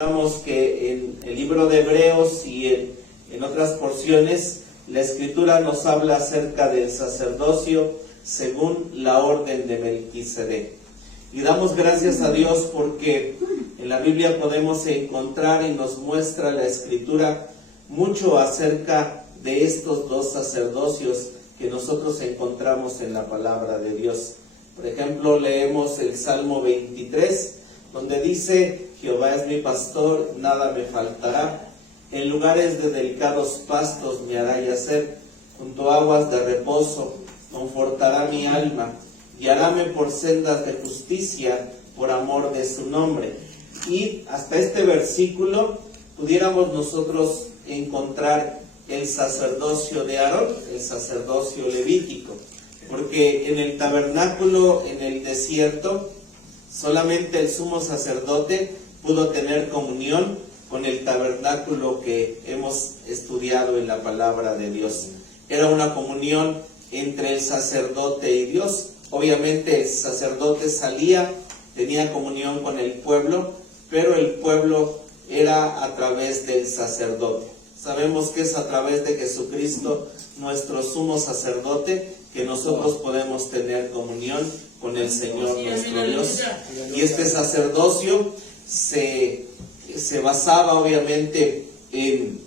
Vemos que en el libro de Hebreos y en otras porciones, la Escritura nos habla acerca del sacerdocio según la orden de Melquisedec. Y damos gracias a Dios porque en la Biblia podemos encontrar y nos muestra la Escritura mucho acerca de estos dos sacerdocios que nosotros encontramos en la palabra de Dios. Por ejemplo, leemos el Salmo 23, donde dice: Jehová es mi pastor, nada me faltará. En lugares de delicados pastos me hará yacer, junto a aguas de reposo confortará mi alma, guiaráme por sendas de justicia, por amor de su nombre. Y hasta este versículo pudiéramos nosotros encontrar el sacerdocio de Aarón, el sacerdocio levítico, porque en el tabernáculo, en el desierto, solamente el sumo sacerdote pudo tener comunión con el tabernáculo que hemos estudiado en la palabra de Dios. Era una comunión entre el sacerdote y Dios. Obviamente el sacerdote salía, tenía comunión con el pueblo, pero el pueblo era a través del sacerdote. Sabemos que es a través de Jesucristo, nuestro sumo sacerdote, que nosotros podemos tener comunión con el Señor nuestro Dios. Y este sacerdocio se basaba obviamente en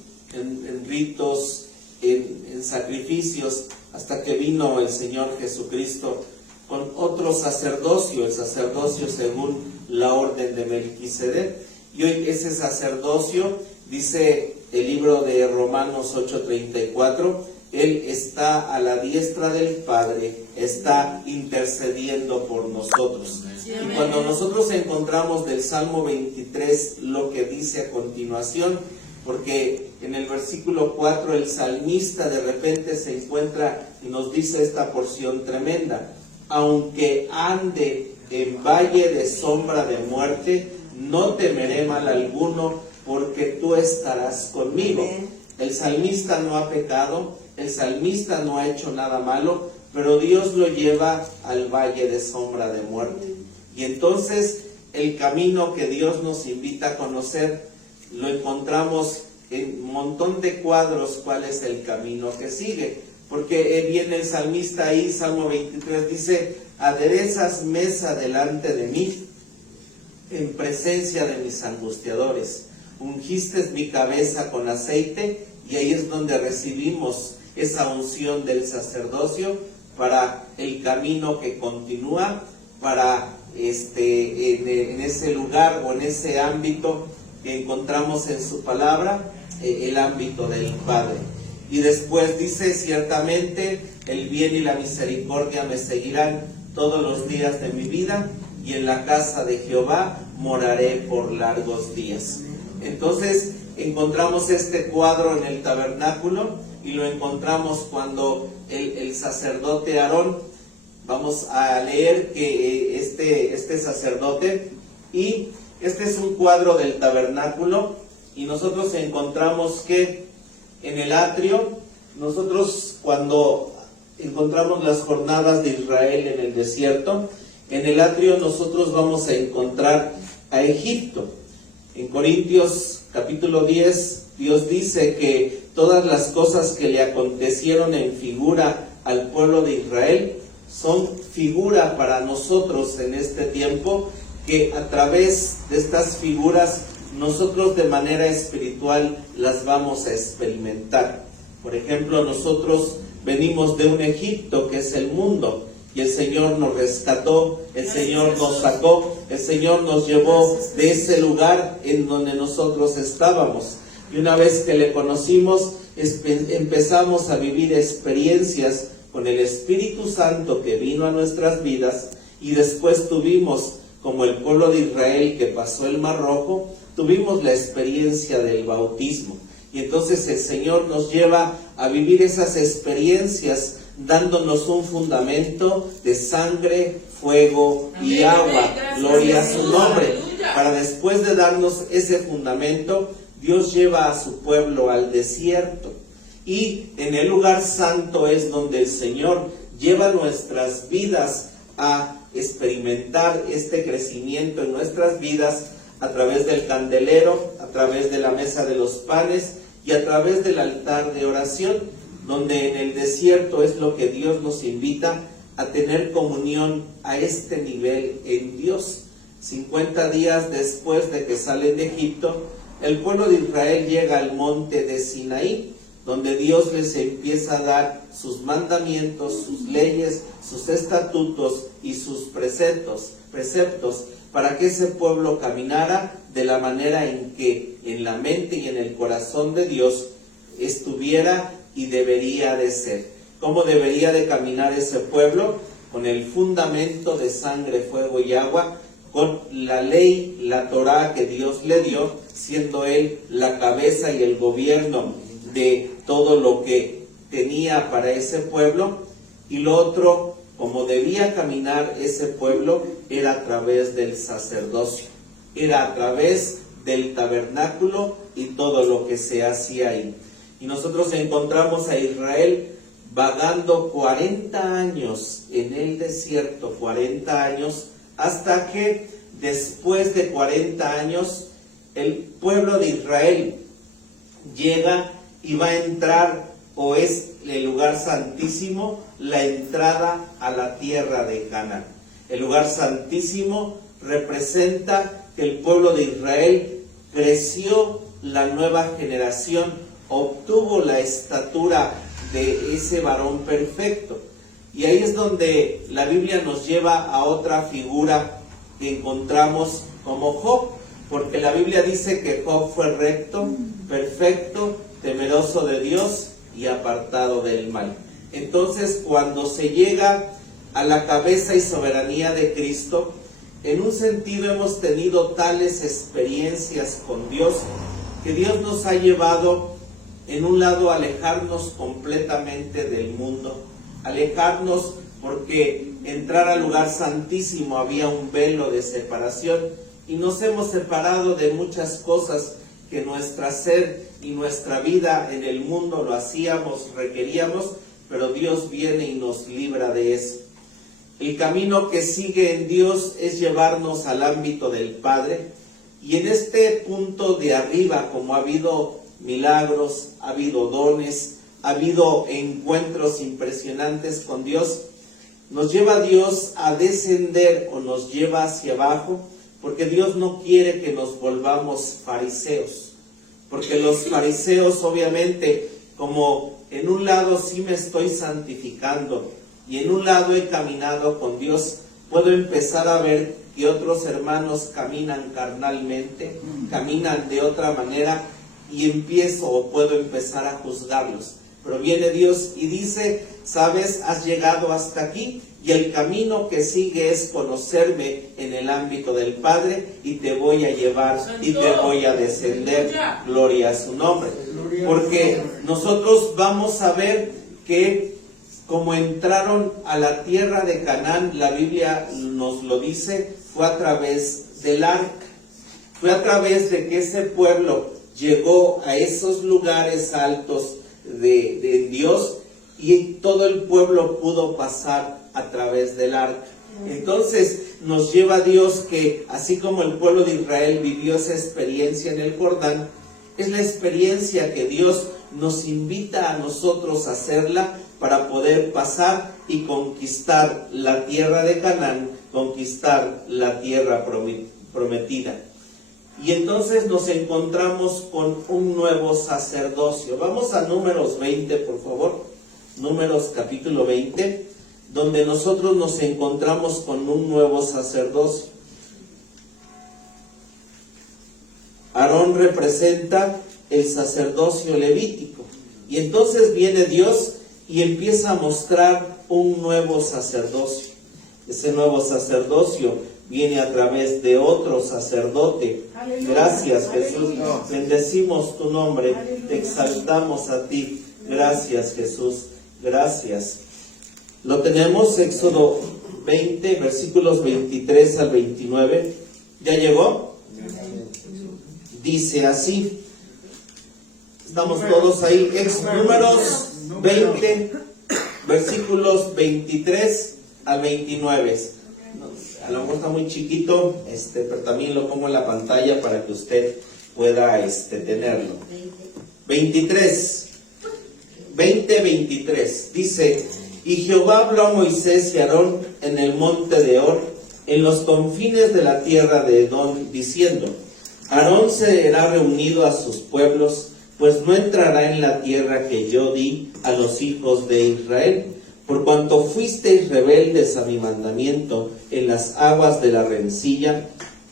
ritos, en sacrificios, hasta que vino el Señor Jesucristo con otro sacerdocio, el sacerdocio según la orden de Melquisedec. Y hoy ese sacerdocio, dice el libro de Romanos 8:34, Él está a la diestra del Padre, está intercediendo por nosotros. Y cuando nosotros encontramos del Salmo 23 lo que dice a continuación, porque en el versículo 4 el salmista de repente se encuentra y nos dice esta porción tremenda: aunque ande en valle de sombra de muerte, no temeré mal alguno, porque tú estarás conmigo. El salmista no ha pecado, el salmista no ha hecho nada malo, pero Dios lo lleva al valle de sombra de muerte. Y entonces el camino que Dios nos invita a conocer lo encontramos en un montón de cuadros. ¿Cuál es el camino que sigue? Porque viene el salmista ahí, Salmo 23, dice: aderezas mesa delante de mí, en presencia de mis angustiadores, ungiste mi cabeza con aceite. Y ahí es donde recibimos esa unción del sacerdocio para el camino que continúa, para en ese lugar o en ese ámbito que encontramos en su palabra, el ámbito del Padre. Y después dice: ciertamente el bien y la misericordia me seguirán todos los días de mi vida, y en la casa de Jehová moraré por largos días. Entonces encontramos este cuadro en el tabernáculo, y lo encontramos cuando el sacerdote Aarón, vamos a leer que este sacerdote, y este es un cuadro del tabernáculo, y nosotros encontramos que en el atrio, nosotros cuando encontramos las jornadas de Israel en el desierto, en el atrio nosotros vamos a encontrar a Egipto. En Corintios capítulo 10, Dios dice que todas las cosas que le acontecieron en figura al pueblo de Israel son figura para nosotros en este tiempo, que a través de estas figuras nosotros de manera espiritual las vamos a experimentar. Por ejemplo, nosotros venimos de un Egipto que es el mundo, y el Señor nos rescató, el Señor nos sacó, el Señor nos llevó de ese lugar en donde nosotros estábamos. Y una vez que le conocimos, empezamos a vivir experiencias con el Espíritu Santo que vino a nuestras vidas, y después tuvimos, como el pueblo de Israel que pasó el Mar Rojo, tuvimos la experiencia del bautismo. Y entonces el Señor nos lleva a vivir esas experiencias, dándonos un fundamento de sangre, fuego y agua. Gloria a su nombre. Para después de darnos ese fundamento, Dios lleva a su pueblo al desierto. Y en el lugar santo es donde el Señor lleva nuestras vidas a experimentar este crecimiento en nuestras vidas, a través del candelero, a través de la mesa de los panes y a través del altar de oración, donde en el desierto es lo que Dios nos invita a tener comunión a este nivel en Dios. 50 días después de que salen de Egipto, el pueblo de Israel llega al monte de Sinaí, donde Dios les empieza a dar sus mandamientos, sus leyes, sus estatutos y sus preceptos, para que ese pueblo caminara de la manera en que en la mente y en el corazón de Dios estuviera y debería de ser. ¿Cómo debería de caminar ese pueblo? Con el fundamento de sangre, fuego y agua, con la ley, la Torá que Dios le dio, siendo Él la cabeza y el gobierno de todo lo que tenía para ese pueblo. Y lo otro, como debía caminar ese pueblo, era a través del sacerdocio, era a través del tabernáculo y todo lo que se hacía ahí. Y nosotros encontramos a Israel vagando 40 años en el desierto, 40 años, hasta que después de 40 años el pueblo de Israel llega y va a entrar, o es el lugar santísimo, la entrada a la tierra de Canaán. El lugar santísimo representa que el pueblo de Israel creció, la nueva generación obtuvo la estatura de ese varón perfecto. Y ahí es donde la Biblia nos lleva a otra figura que encontramos como Job, porque la Biblia dice que Job fue recto, perfecto, temeroso de Dios y apartado del mal. Entonces, cuando se llega a la cabeza y soberanía de Cristo, en un sentido hemos tenido tales experiencias con Dios, que Dios nos ha llevado en un lado a alejarnos completamente del mundo, alejarnos porque entrar al lugar santísimo había un velo de separación, y nos hemos separado de muchas cosas que nuestra sed y nuestra vida en el mundo lo hacíamos, requeríamos, pero Dios viene y nos libra de eso. El camino que sigue en Dios es llevarnos al ámbito del Padre, y en este punto de arriba, como ha habido milagros, ha habido dones, ha habido encuentros impresionantes con Dios, nos lleva Dios a descender o nos lleva hacia abajo, porque Dios no quiere que nos volvamos fariseos, porque los fariseos obviamente, como en un lado sí me estoy santificando y en un lado he caminado con Dios, puedo empezar a ver que otros hermanos caminan carnalmente, caminan de otra manera, y empiezo o puedo empezar a juzgarlos. Pero viene Dios y dice, sabes, has llegado hasta aquí, y el camino que sigue es conocerme en el ámbito del Padre, y te voy a llevar y te voy a descender. Gloria a su nombre. Porque nosotros vamos a ver que como entraron a la tierra de Canaán, la Biblia nos lo dice, fue a través del arca, fue a través de que ese pueblo llegó a esos lugares altos de Dios, y todo el pueblo pudo pasar a través del arca. Entonces nos lleva a Dios que, así como el pueblo de Israel vivió esa experiencia en el Jordán, es la experiencia que Dios nos invita a nosotros a hacerla para poder pasar y conquistar la tierra de Canaán, conquistar la tierra prometida. Y entonces nos encontramos con un nuevo sacerdocio. Vamos a Números 20, por favor. Números capítulo 20, donde nosotros nos encontramos con un nuevo sacerdocio. Aarón representa el sacerdocio levítico. Y entonces viene Dios y empieza a mostrar un nuevo sacerdocio. Ese nuevo sacerdocio viene a través de otro sacerdote. Aleluya. Gracias, Jesús. Aleluya. Bendecimos tu nombre. Aleluya. Te exaltamos a ti. Gracias, Jesús. Gracias. Lo tenemos, Éxodo 20, versículos 23 al 29. ¿Ya llegó? Dice así. Estamos todos ahí. Números 20, versículos 23 al 29. a lo mejor está muy chiquito, pero también lo pongo en la pantalla para que usted pueda tenerlo. 23, 23, dice: y Jehová habló a Moisés y a Aarón en el monte de Hor, en los confines de la tierra de Edom, diciendo: Aarón será reunido a sus pueblos, pues no entrará en la tierra que yo di a los hijos de Israel, por cuanto fuisteis rebeldes a mi mandamiento en las aguas de la rencilla.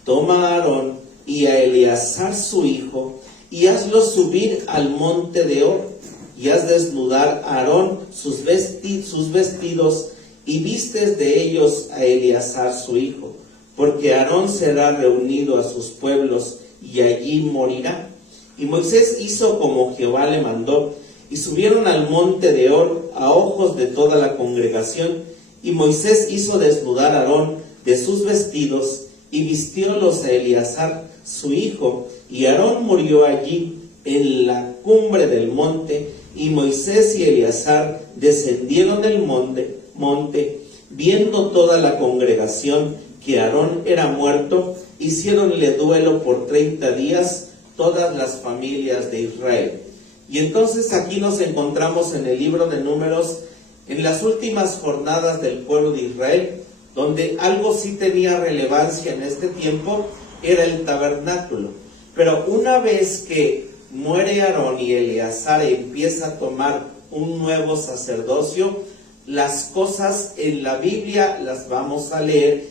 Toma a Aarón y a Eleazar su hijo, y hazlos subir al monte de Hor, y haz desnudar a Aarón sus vestidos, y vistes de ellos a Eleazar su hijo, porque Aarón será reunido a sus pueblos, y allí morirá. Y Moisés hizo como Jehová le mandó, y subieron al monte de Hor a ojos de toda la congregación, y Moisés hizo desnudar a Aarón de sus vestidos, y vistiólos a Eleazar su hijo, y Aarón murió allí en la cumbre del monte, y Moisés y Eleazar descendieron del monte, viendo toda la congregación que Aarón era muerto, hicieronle duelo por 30 días todas las familias de Israel. Y entonces aquí nos encontramos en el libro de Números, en las últimas jornadas del pueblo de Israel, donde algo sí tenía relevancia en este tiempo, era el tabernáculo. Pero una vez que muere Aarón y Eleazar empieza a tomar un nuevo sacerdocio, las cosas en la Biblia, las vamos a leer,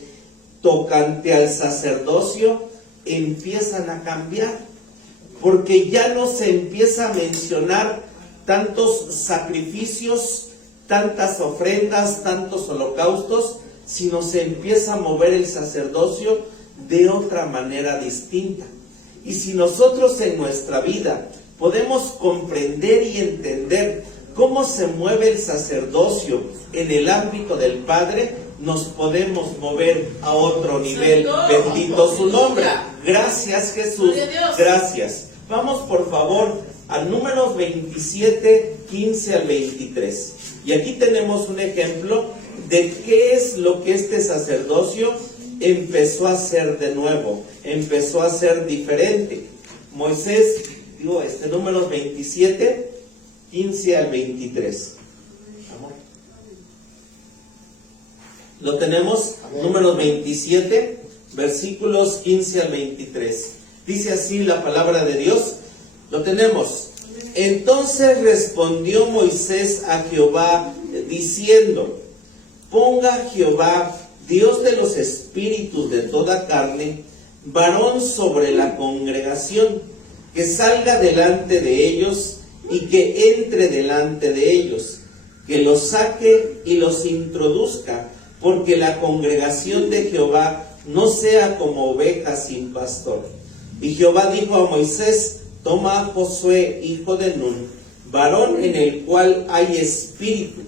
tocante al sacerdocio, empiezan a cambiar, porque ya no se empieza a mencionar tantos sacrificios, tantas ofrendas, tantos holocaustos, sino se empieza a mover el sacerdocio de otra manera distinta. Y si nosotros en nuestra vida podemos comprender y entender cómo se mueve el sacerdocio en el ámbito del Padre, nos podemos mover a otro nivel. Bendito su nombre. Gracias, Jesús. Gracias. Vamos por favor a Números 27, 15 al 23. Y aquí tenemos un ejemplo de qué es lo que este sacerdocio empezó a hacer de nuevo, empezó a ser diferente. Moisés, Números 27, 15 al 23. Lo tenemos, Números 27, versículos 15 al 23. Dice así la palabra de Dios. Lo tenemos. Entonces respondió Moisés a Jehová diciendo: ponga Jehová, Dios de los espíritus de toda carne, varón sobre la congregación, que salga delante de ellos y que entre delante de ellos, que los saque y los introduzca, porque la congregación de Jehová no sea como ovejas sin pastor. Y Jehová dijo a Moisés: toma a Josué, hijo de Nun, varón en el cual hay espíritu,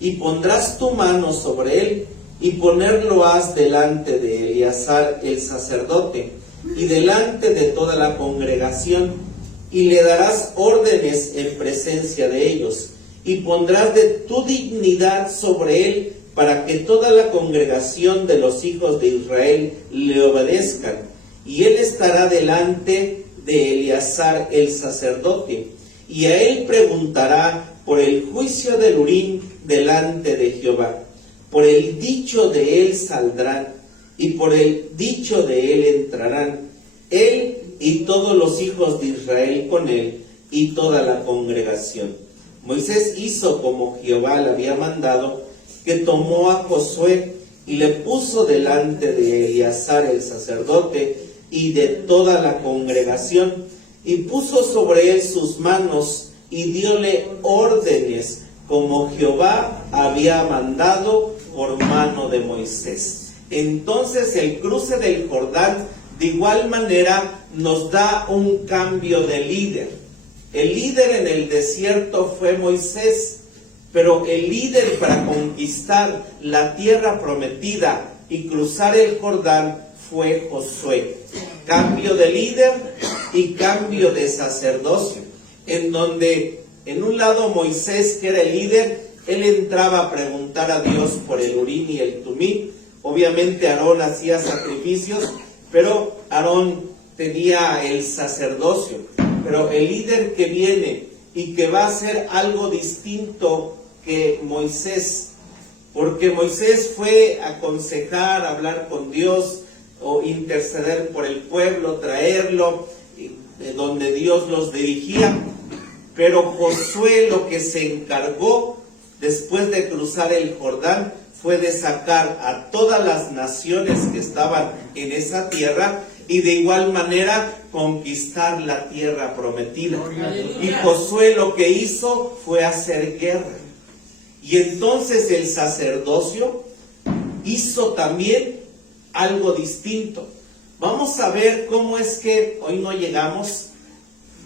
y pondrás tu mano sobre él, y ponerlo has delante de Eleazar el sacerdote, y delante de toda la congregación, y le darás órdenes en presencia de ellos, y pondrás de tu dignidad sobre él, para que toda la congregación de los hijos de Israel le obedezcan, y él estará delante de Eleazar el sacerdote, y a él preguntará por el juicio del Urim delante de Jehová. Por el dicho de él saldrán, y por el dicho de él entrarán, él y todos los hijos de Israel con él, y toda la congregación. Moisés hizo como Jehová le había mandado, que tomó a Josué y le puso delante de Eleazar el sacerdote y de toda la congregación, y puso sobre él sus manos y diole órdenes como Jehová había mandado por mano de Moisés. Entonces el cruce del Jordán de igual manera nos da un cambio de líder. El líder en el desierto fue Moisés, pero el líder para conquistar la tierra prometida y cruzar el Jordán fue Josué. Cambio de líder y cambio de sacerdocio, en donde en un lado Moisés, que era el líder, él entraba a preguntar a Dios por el Urim y el Tumim, Obviamente Aarón hacía sacrificios, pero Aarón tenía el sacerdocio. Pero el líder que viene y que va a hacer algo distinto que Moisés, porque Moisés fue a aconsejar, hablar con Dios o interceder por el pueblo, traerlo donde Dios los dirigía. Pero Josué lo que se encargó después de cruzar el Jordán fue de sacar a todas las naciones que estaban en esa tierra y de igual manera conquistar la tierra prometida. Y Josué lo que hizo fue hacer guerra. Y entonces el sacerdocio hizo también algo distinto. Vamos a ver cómo es que hoy no llegamos,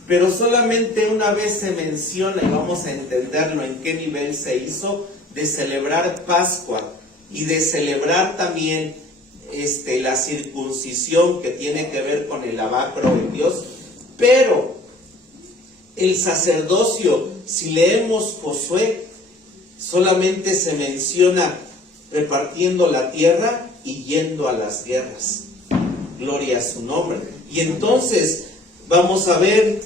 pero solamente una vez se menciona, y vamos a entenderlo en qué nivel se hizo, de celebrar Pascua y de celebrar también la circuncisión que tiene que ver con el lavacro de Dios. Pero el sacerdocio, si leemos Josué, solamente se menciona repartiendo la tierra y yendo a las guerras. Gloria a su nombre. Y entonces vamos a ver,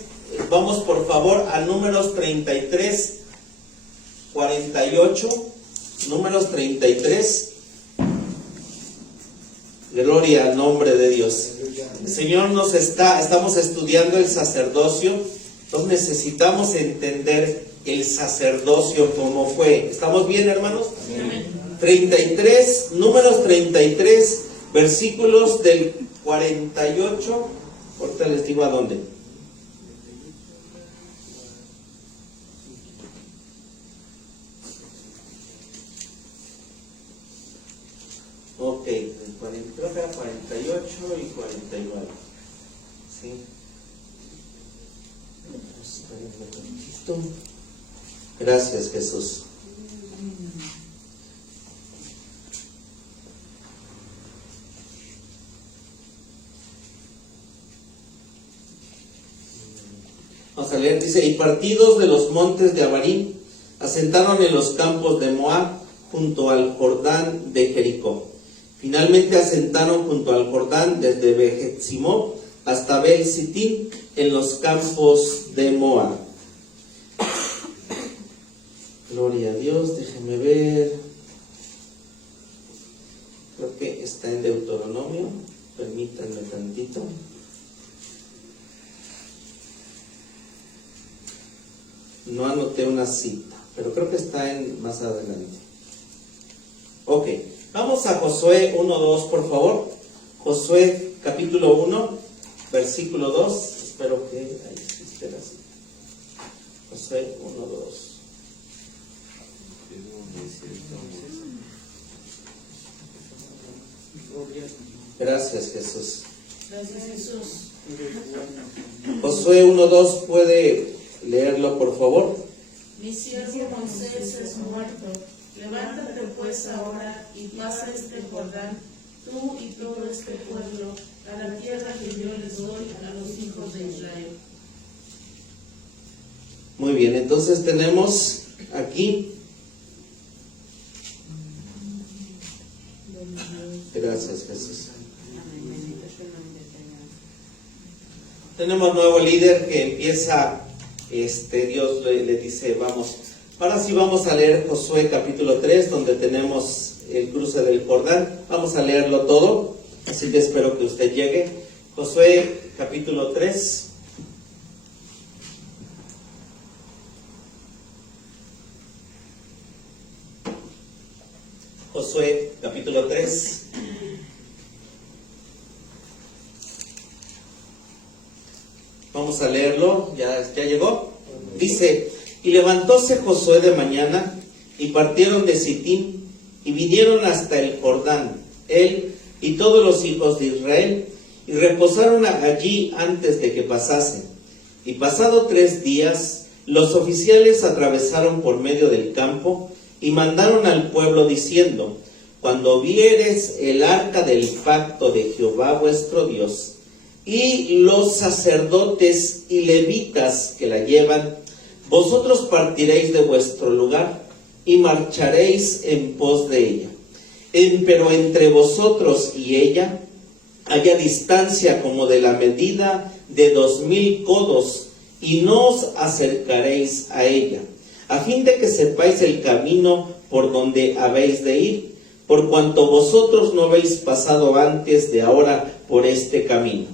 vamos por favor a Números 33, 48, Números 33. Gloria al nombre de Dios. El Señor estamos estudiando el sacerdocio, entonces necesitamos entender el sacerdocio como fue. ¿Estamos bien, hermanos? Amén. 33, Números 33, versículos del 48, ahorita les digo a dónde. Ok, creo que era 48 y 49. Sí. Gracias, Jesús. Vamos a leer, dice: y partidos de los montes de Abarim, asentaron en los campos de Moab, junto al Jordán de Jericó. Finalmente asentaron junto al Jordán desde Bejet-Simó hasta Bel-Sitín, en los campos de Moab. Gloria a Dios, déjenme ver. Creo que está en Deuteronomio. Permítanme tantito. No anoté una cita, pero creo que está más adelante. Ok, vamos a Josué 1:2, por favor. Josué capítulo 1, versículo 2. Espero que ahí existe la cita. Josué 1:2. Gracias, Jesús. Gracias, Jesús. Josué 1:2, ¿puede leerlo, por favor? Mi siervo Moisés es muerto. Levántate pues ahora y pasa este Jordán, tú y todo este pueblo, a la tierra que yo les doy a los hijos de Israel. Muy bien, entonces tenemos aquí. Gracias, Jesús. Tenemos nuevo líder que empieza, Dios le dice, vamos, ahora sí vamos a leer Josué capítulo 3, donde tenemos el cruce del Jordán. Vamos a leerlo todo, así que espero que usted llegue. Josué capítulo 3. Josué capítulo 3. Vamos a leerlo, ya llegó. Dice: y levantóse Josué de mañana, y partieron de Sitín, y vinieron hasta el Jordán, él y todos los hijos de Israel, y reposaron allí antes de que pasasen. Y pasado 3 días, los oficiales atravesaron por medio del campo, y mandaron al pueblo diciendo: cuando vieres el arca del pacto de Jehová vuestro Dios, y los sacerdotes y levitas que la llevan, vosotros partiréis de vuestro lugar y marcharéis en pos de ella. Pero entre vosotros y ella haya distancia como de la medida de 2000 codos, y no os acercaréis a ella, a fin de que sepáis el camino por donde habéis de ir, por cuanto vosotros no habéis pasado antes de ahora por este camino.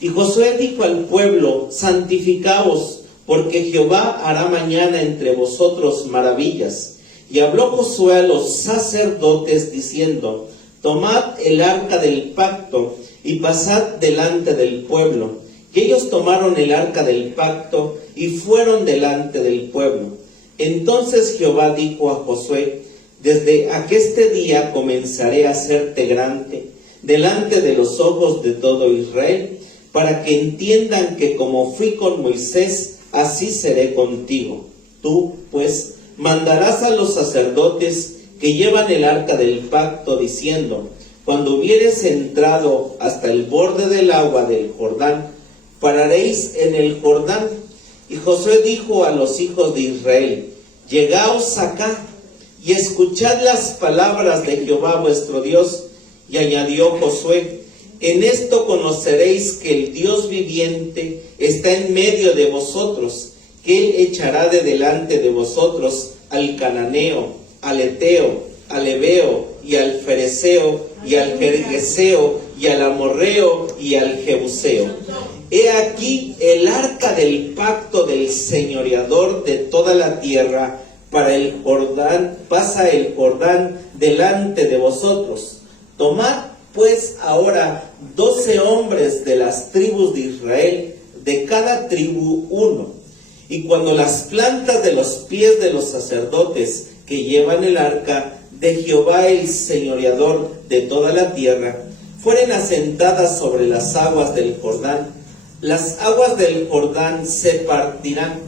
Y Josué dijo al pueblo: santificaos, porque Jehová hará mañana entre vosotros maravillas. Y habló Josué a los sacerdotes diciendo: tomad el arca del pacto y pasad delante del pueblo. Y ellos tomaron el arca del pacto y fueron delante del pueblo. Entonces Jehová dijo a Josué: desde aqueste día comenzaré a hacerte grande delante de los ojos de todo Israel, para que entiendan que como fui con Moisés, así seré contigo. Tú, pues, mandarás a los sacerdotes que llevan el arca del pacto, diciendo: cuando hubieres entrado hasta el borde del agua del Jordán, pararéis en el Jordán. Y Josué dijo a los hijos de Israel: llegaos acá y escuchad las palabras de Jehová vuestro Dios. Y añadió Josué: en esto conoceréis que el Dios viviente está en medio de vosotros, que él echará de delante de vosotros al cananeo, al eteo, al heveo y al fereceo y al gergeseo y al amorreo y al jebuseo. He aquí el arca del pacto del señoreador de toda la tierra para el Jordán, pasa el Jordán delante de vosotros. Tomad pues ahora 12 hombres de las tribus de Israel, de cada tribu uno. Y cuando las plantas de los pies de los sacerdotes que llevan el arca de Jehová el señoreador de toda la tierra fueren asentadas sobre las aguas del Jordán, las aguas del Jordán se partirán,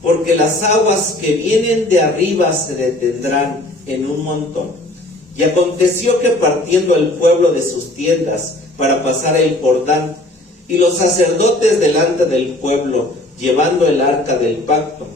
porque las aguas que vienen de arriba se detendrán en un montón. Y aconteció que partiendo el pueblo de sus tiendas para pasar el Jordán, y los sacerdotes delante del pueblo, llevando el arca del pacto,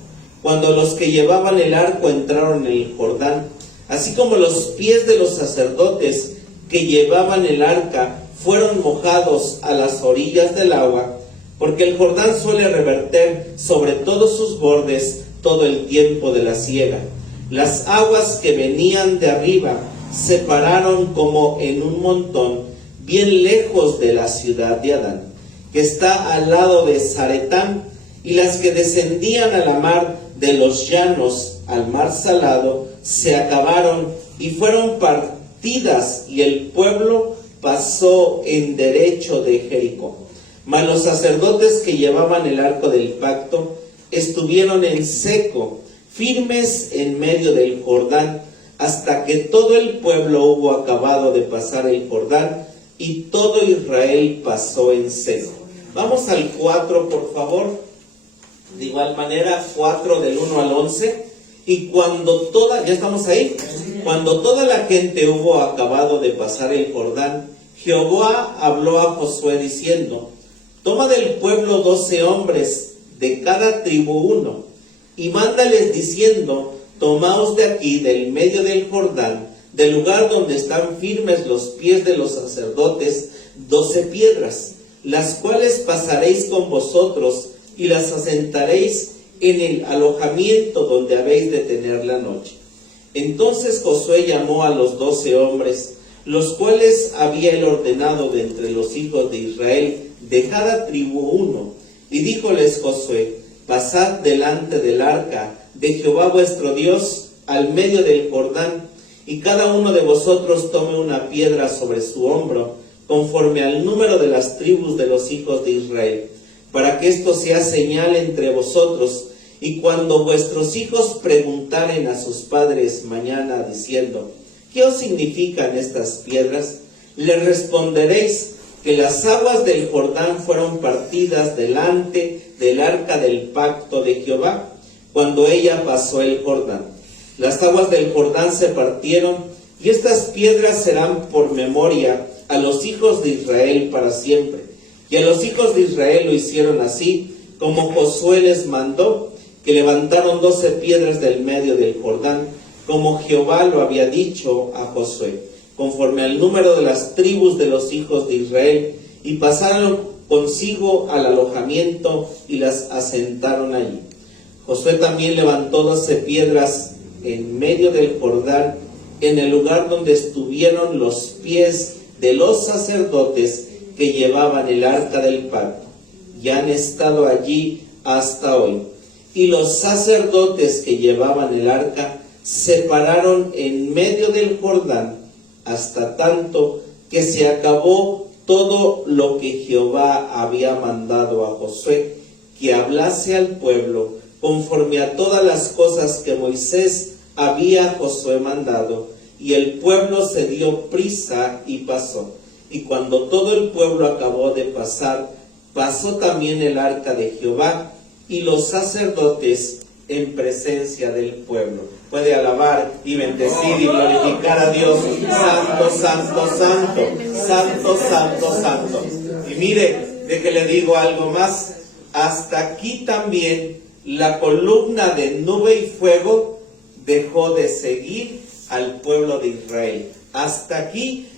cuando los que llevaban el arco entraron en el Jordán, así como los pies de los sacerdotes que llevaban el arca fueron mojados a las orillas del agua, porque el Jordán suele reverter sobre todos sus bordes todo el tiempo de la siega. Las aguas que venían de arriba se pararon como en un montón, bien lejos de la ciudad de Adán, que está al lado de Zaretán, y las que descendían a la mar de los llanos al mar salado se acabaron y fueron partidas, y el pueblo pasó en derecho de Jericó. Mas los sacerdotes que llevaban el arco del pacto estuvieron en seco, firmes en medio del Jordán, hasta que todo el pueblo hubo acabado de pasar el Jordán, y todo Israel pasó en seco. Vamos al 4, por favor. De igual manera, 4 del 1 al 11. Y cuando toda, ya estamos ahí, cuando toda la gente hubo acabado de pasar el Jordán, Jehová habló a Josué diciendo: toma del pueblo 12 hombres, de cada tribu uno, y mándales diciendo: tomaos de aquí, del medio del Jordán, del lugar donde están firmes los pies de los sacerdotes, 12 piedras, las cuales pasaréis con vosotros y las asentaréis en el alojamiento donde habéis de tener la noche. Entonces Josué llamó a los 12 hombres, los cuales había él ordenado de entre los hijos de Israel, de cada tribu uno, y díjoles Josué: pasad delante del arca de Jehová vuestro Dios al medio del Jordán, y cada uno de vosotros tome una piedra sobre su hombro, conforme al número de las tribus de los hijos de Israel, para que esto sea señal entre vosotros, y cuando vuestros hijos preguntaren a sus padres mañana diciendo: ¿qué os significan estas piedras?, les responderéis que las aguas del Jordán fueron partidas delante del arca del pacto de Jehová, cuando ella pasó el Jordán. Las aguas del Jordán se partieron, y estas piedras serán por memoria a los hijos de Israel para siempre. Y a los hijos de Israel lo hicieron así, como Josué les mandó, que levantaron 12 piedras del medio del Jordán, como Jehová lo había dicho a Josué. conforme al número de las tribus de los hijos de Israel, y pasaron consigo al alojamiento y las asentaron allí. Josué también levantó 12 piedras en medio del Jordán, en el lugar donde estuvieron los pies de los sacerdotes que llevaban el arca del pacto, y han estado allí hasta hoy. Y los sacerdotes que llevaban el arca se pararon en medio del Jordán, hasta tanto que se acabó todo lo que Jehová había mandado a Josué, que hablase al pueblo, conforme a todas las cosas que Moisés había a Josué mandado. Y el pueblo se dio prisa y pasó. Y cuando todo el pueblo acabó de pasar, pasó también el arca de Jehová y los sacerdotes en presencia del pueblo. Puede alabar y bendecir y glorificar a Dios. Santo, santo, santo, santo, santo, santo. Y mire, de que le digo algo más. Hasta aquí también la columna de nube y fuego dejó de seguir al pueblo de Israel. Hasta aquí,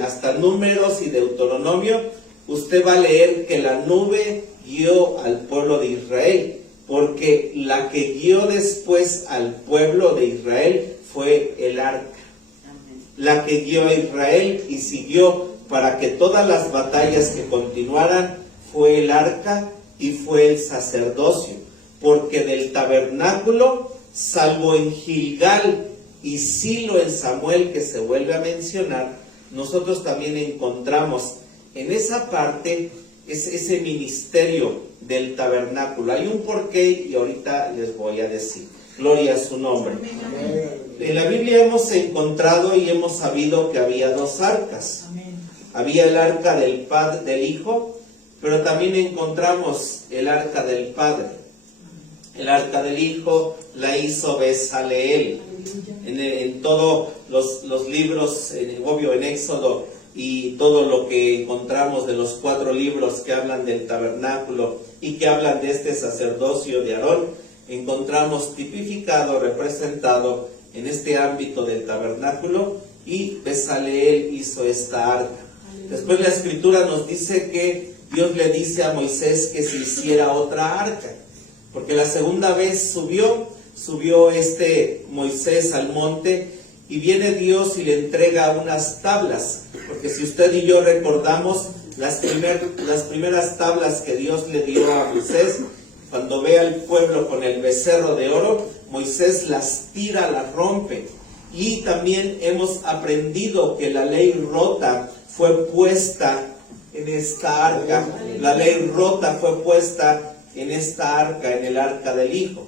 hasta Números y Deuteronomio, usted va a leer que la nube guió al pueblo de Israel, porque la que guió después al pueblo de Israel fue el arca. La que guió a Israel y siguió para que todas las batallas que continuaran fue el arca y fue el sacerdocio, porque del tabernáculo, salvo en Gilgal y Silo en Samuel, que se vuelve a mencionar, nosotros también encontramos en esa parte ese ministerio del tabernáculo. Hay un porqué y ahorita les voy a decir. Gloria a su nombre. En la Biblia hemos encontrado y hemos sabido que había 2 arcas. Había el arca del Hijo, pero también encontramos el arca del Padre. El arca del Hijo la hizo Bezaleel. En todos los libros, obvio en Éxodo, y todo lo que encontramos de los 4 libros que hablan del tabernáculo y que hablan de este sacerdocio de Aarón, encontramos tipificado, representado en este ámbito del tabernáculo, y Bezaleel hizo esta arca. Después la Escritura nos dice que Dios le dice a Moisés que se hiciera otra arca, porque la segunda vez subió Moisés al monte, y viene Dios y le entrega unas tablas, porque si usted y yo recordamos las primeras tablas que Dios le dio a Moisés, cuando ve al pueblo con el becerro de oro, Moisés las tira, las rompe. Y también hemos aprendido que la ley rota fue puesta en esta arca. La ley rota fue puesta en esta arca, en el arca del Hijo.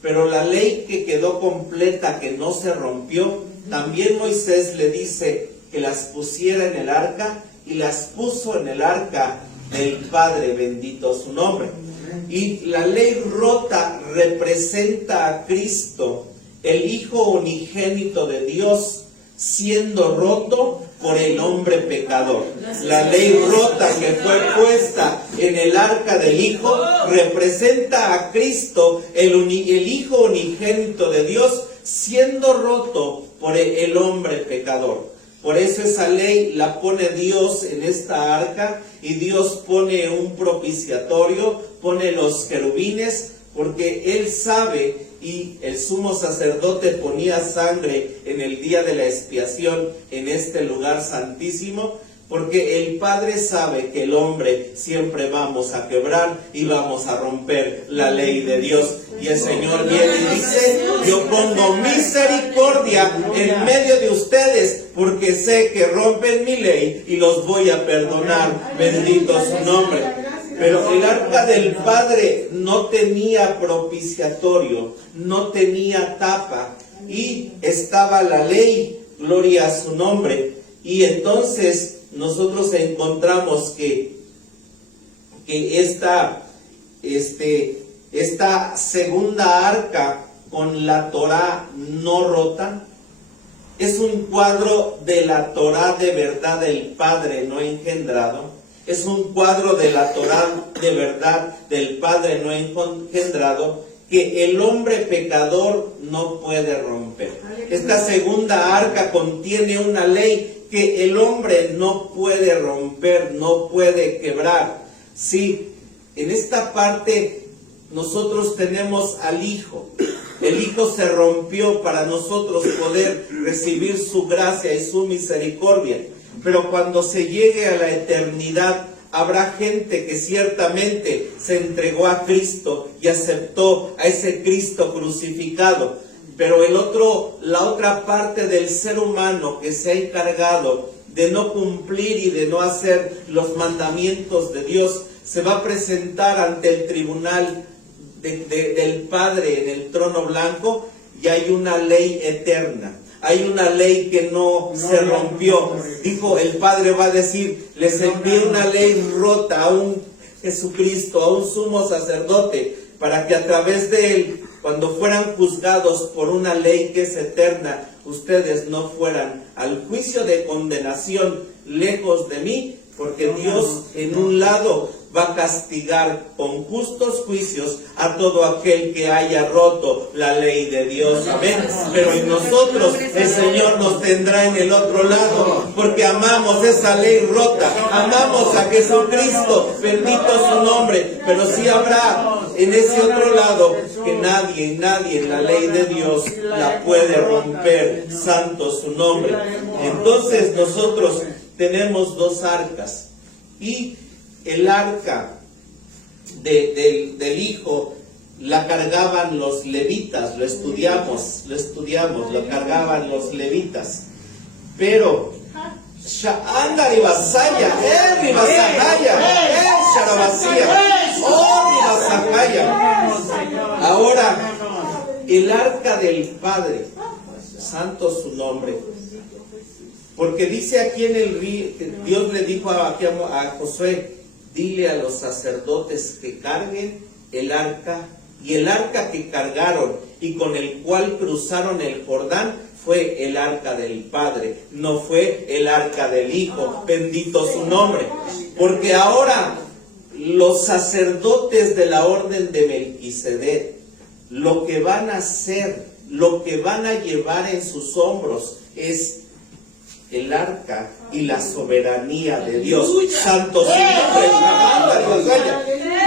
Pero la ley que quedó completa, que no se rompió, también Moisés le dice que las pusiera en el arca, y las puso en el arca del Padre, bendito su nombre. Y la ley rota representa a Cristo, el Hijo unigénito de Dios, siendo roto por el hombre pecador. La ley rota que fue puesta en el arca del Hijo representa a Cristo, el Hijo unigénito de Dios, siendo roto por el hombre pecador. Por eso esa ley la pone Dios en esta arca, y Dios pone un propiciatorio, pone los querubines, porque Él sabe, y el sumo sacerdote ponía sangre en el día de la expiación en este lugar santísimo, porque el Padre sabe que el hombre siempre vamos a quebrar y vamos a romper la ley de Dios. Y el Señor viene y dice: yo pongo misericordia en medio de ustedes, porque sé que rompen mi ley y los voy a perdonar. Bendito su nombre. Pero el arca del Padre no tenía propiciatorio, no tenía tapa, y estaba la ley, gloria a su nombre. Y entonces nosotros encontramos que esta segunda arca con la Torá no rota es un cuadro de la Torá de verdad del Padre no engendrado. Es un cuadro de la Torá de verdad del Padre no engendrado, que el hombre pecador no puede romper. Esta segunda arca contiene una ley que el hombre no puede romper, no puede quebrar. Sí, en esta parte nosotros tenemos al Hijo. El Hijo se rompió para nosotros poder recibir su gracia y su misericordia. Pero cuando se llegue a la eternidad, habrá gente que ciertamente se entregó a Cristo y aceptó a ese Cristo crucificado. Pero la otra parte del ser humano que se ha encargado de no cumplir y de no hacer los mandamientos de Dios, se va a presentar ante el tribunal del Padre en el trono blanco, y hay una ley eterna. Hay una ley que no se rompió. Dijo, el Padre va a decir, les envié una ley rota a un Jesucristo, a un sumo sacerdote, para que a través de él, cuando fueran juzgados por una ley que es eterna, ustedes no fueran al juicio de condenación lejos de mí, porque Dios en un lado va a castigar con justos juicios a todo aquel que haya roto la ley de Dios. Amén. Pero en nosotros el Señor nos tendrá en el otro lado, porque amamos esa ley rota, amamos a Jesucristo, bendito su nombre. Pero sí habrá en ese otro lado que nadie en la ley de Dios la puede romper. Santo su nombre. Entonces nosotros tenemos dos arcas, y el arca del Hijo la cargaban los levitas, lo estudiamos, lo cargaban los levitas. Pero Sha'anda y Basaya, ahora el arca del Padre, santo su nombre. Porque dice aquí en el río, Dios le dijo a Josué, dile a los sacerdotes que carguen el arca, y el arca que cargaron y con el cual cruzaron el Jordán fue el arca del Padre, no fue el arca del Hijo, bendito su nombre. Porque ahora los sacerdotes de la orden de Melquisedec, lo que van a hacer, lo que van a llevar en sus hombros es el arca y la soberanía de Dios. Santo su nombre.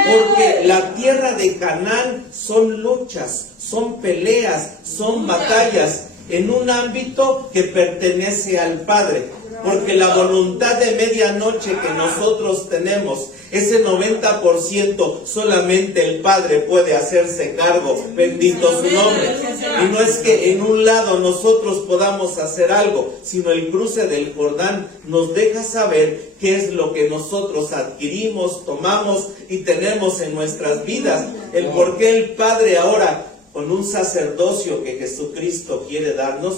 Porque la tierra de Canaán son luchas, son peleas, son batallas en un ámbito que pertenece al Padre. Porque la voluntad de medianoche que nosotros tenemos, ese 90% solamente el Padre puede hacerse cargo, bendito su nombre. Y no es que en un lado nosotros podamos hacer algo, sino el cruce del Jordán nos deja saber qué es lo que nosotros adquirimos, tomamos y tenemos en nuestras vidas. El por qué el Padre ahora, con un sacerdocio que Jesucristo quiere darnos,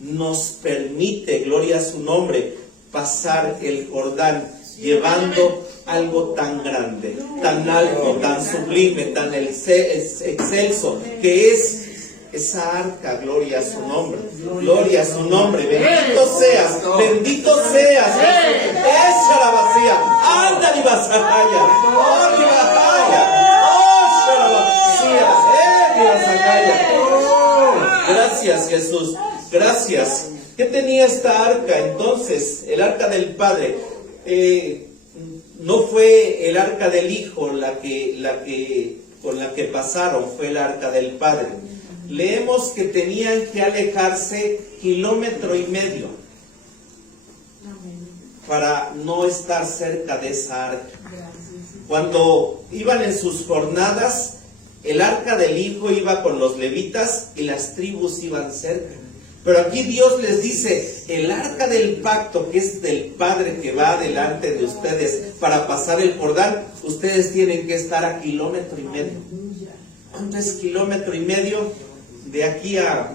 nos permite, gloria a su nombre, pasar el Jordán, llevando algo tan grande, tan alto, tan sublime, tan excelso, que es esa arca. Gloria a su nombre, gloria a su nombre. Bendito seas, bendito seas. Esa la vacía, anda y vasajaya, oh y vasajaya, oh la vacía, gracias Jesús. Gracias. ¿Qué tenía esta arca entonces? El arca del Padre. No fue el arca del Hijo con la que pasaron, fue el arca del Padre. Leemos que tenían que alejarse 1,5 kilómetros para no estar cerca de esa arca. Cuando iban en sus jornadas, el arca del Hijo iba con los levitas y las tribus iban cerca. Pero aquí Dios les dice, el arca del pacto, que es del Padre que va delante de ustedes para pasar el Jordán, ustedes tienen que estar a 1,5 kilómetros. ¿Cuánto es 1,5 kilómetros? De aquí a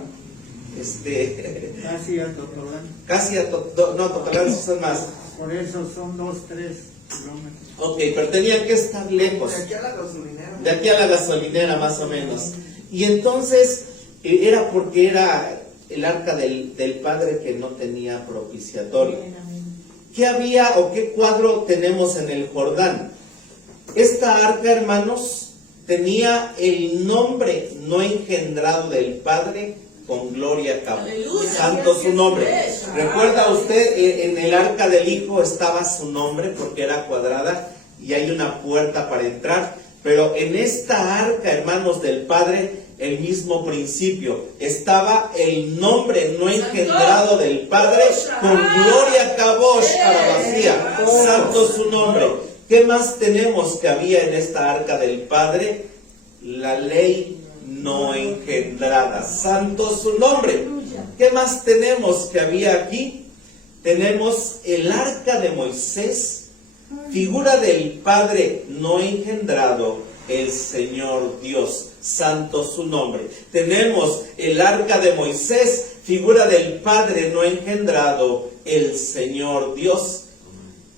casi a Tototlán son más. Por eso son 2-3 kilómetros. Ok, pero tenían que estar lejos. De aquí a la gasolinera. De aquí a la gasolinera más o menos. Y entonces era porque era el arca del Padre que no tenía propiciatorio. ¿Qué había o qué cuadro tenemos en el Jordán? Esta arca, hermanos, tenía el nombre no engendrado del Padre, con gloria acabó. Aleluya. Santo su nombre. ¿Recuerda usted? En el arca del Hijo estaba su nombre porque era cuadrada y hay una puerta para entrar. Pero en esta arca, hermanos, del Padre, el mismo principio. Estaba el nombre no engendrado del Padre, con gloria Kabosh, Arabasía. Santo su nombre. ¿Qué más tenemos que había en esta arca del Padre? La ley no engendrada. Santo su nombre. ¿Qué más tenemos que había aquí? Tenemos el arca de Moisés, figura del Padre no engendrado, el Señor Dios. Santo su nombre. Tenemos el arca de Moisés, figura del Padre no engendrado, el Señor Dios.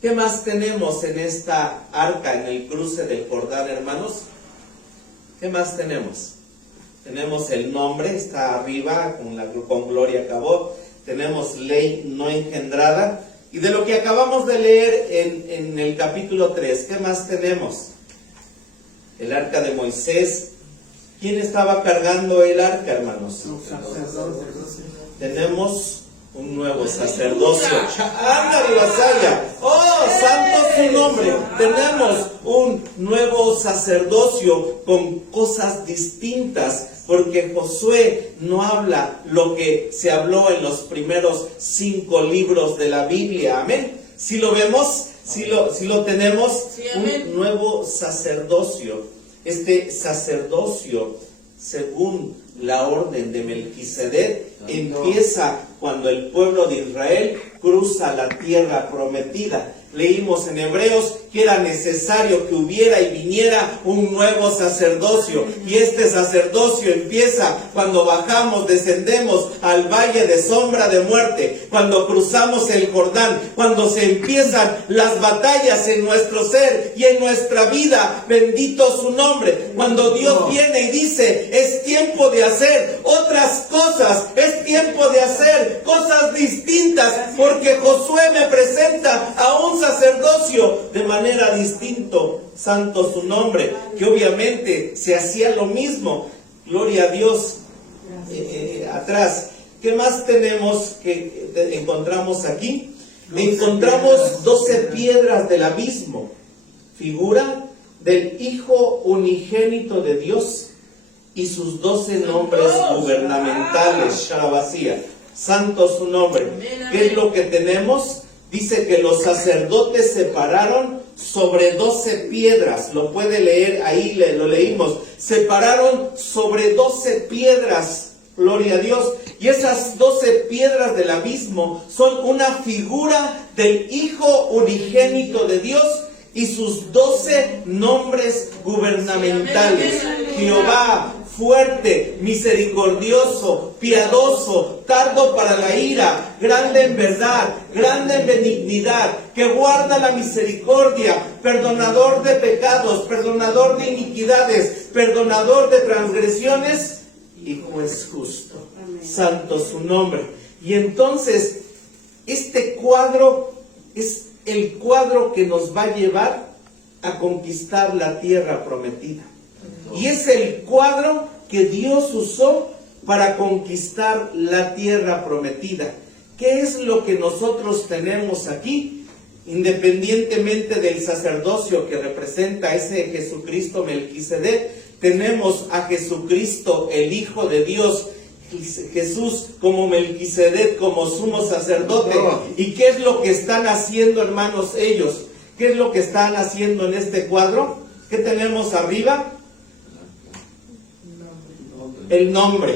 ¿Qué más tenemos en esta arca, en el cruce del Jordán, hermanos? ¿Qué más tenemos? Tenemos el nombre, está arriba, con gloria acabó. Tenemos ley no engendrada. Y de lo que acabamos de leer en el capítulo 3, ¿qué más tenemos? El arca de Moisés. ¿Quién estaba cargando el arca, hermanos? Los sacerdotes. Tenemos un nuevo sacerdocio. ¡Ándale, vasalla! ¡Oh, santo su nombre! Tenemos un nuevo sacerdocio con cosas distintas, porque Josué no habla lo que se habló en los primeros 5 libros de la Biblia. Amén. Si lo vemos, si lo tenemos, un nuevo sacerdocio. Este sacerdocio, según la orden de Melquisedec, empieza cuando el pueblo de Israel cruza la tierra prometida. Leímos en Hebreos que era necesario que hubiera y viniera un nuevo sacerdocio. Y este sacerdocio empieza cuando bajamos, descendemos al valle de sombra de muerte, cuando cruzamos el Jordán, cuando se empiezan las batallas en nuestro ser y en nuestra vida. Bendito su nombre. Cuando Dios viene y dice, es tiempo de hacer otras cosas, es tiempo de hacer cosas distintas, porque Josué me presenta a un sacerdocio de manera distinto. Santo su nombre, que obviamente se hacía lo mismo. Gloria a Dios. Atrás, ¿qué más tenemos que encontramos aquí? Encontramos 12 piedras del abismo, figura del Hijo unigénito de Dios y sus 12 nombres gubernamentales. Sharabasía. Santo su nombre. ¿Qué es lo que tenemos? Dice que los sacerdotes se pararon sobre 12 piedras. Lo puede leer ahí, lo leímos. Se pararon sobre 12 piedras. Gloria a Dios. Y esas 12 piedras del abismo son una figura del Hijo unigénito de Dios y sus 12 nombres gubernamentales. Jehová, fuerte, misericordioso, piadoso, tardo para la ira, grande en verdad, grande en benignidad, que guarda la misericordia, perdonador de pecados, perdonador de iniquidades, perdonador de transgresiones y juez justo. Santo su nombre. Y entonces, este cuadro es el cuadro que nos va a llevar a conquistar la tierra prometida. Y es el cuadro que Dios usó para conquistar la tierra prometida. ¿Qué es lo que nosotros tenemos aquí? Independientemente del sacerdocio que representa ese Jesucristo Melquisedec, tenemos a Jesucristo, el Hijo de Dios, Jesús como Melquisedec, como sumo sacerdote. ¿Y qué es lo que están haciendo, hermanos, ellos? ¿Qué es lo que están haciendo en este cuadro? ¿Qué tenemos arriba? El nombre.